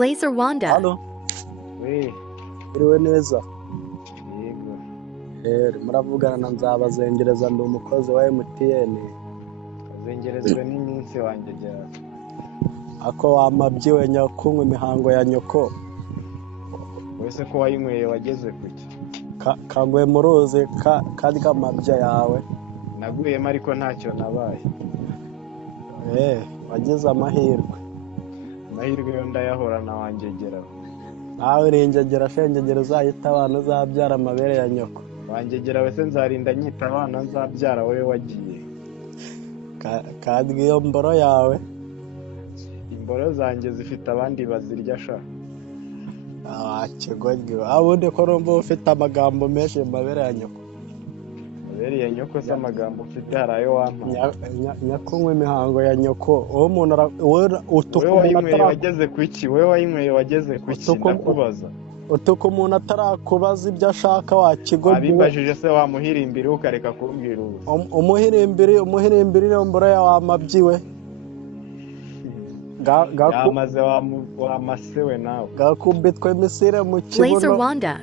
blayzerwanda. Halo. We, Iriwe neza. yego. Muravugana na Nzabazengereza ndi umukozi wa MTN. Kazengerezwa n'iminsi wanjye gera. Ako wamabyiwe nyakunywa imihango ya nyoko. Wese ko wayinyweye wageze kuki? Kagwe mu ruzi karya amabya yawe. Naguyemo ariko ntacyo nabaye. Wagize amahirwe. Amahirwe yo ndayahorana wanjye gera. Nawe ringegera shengegera uzahita abana uzabyara amabere ya nyoko. Wanjye gera wese nzarinda nyita abana nzabyara wowe wagiye. Kandi iyo mboro yawe. Imboro zanjye zifite abandi bazirya sha. Kigoryo. Abundi ko numva ufite amagambo menshi mu mabere ya nyoko. Mabere ya nyoko se amagambo ufite harayo wampa. Nyakunywa imihango ya nyoko. Uwo muntu utuka umuntu wageze kuki? Wowe wayinyweye wageze kuki? Ndakubaza. Utuka umuntu atarakubaza ibyo ashaka wakigoryo. Abibajije se wamuhirimbiri ukareka kumbwira ubu. Umuhirimbiri niyo mboro ya wamabyiwe. Yamaze wamasewe nawe. Gakubitwe misire mu kibuno. blayzerwanda.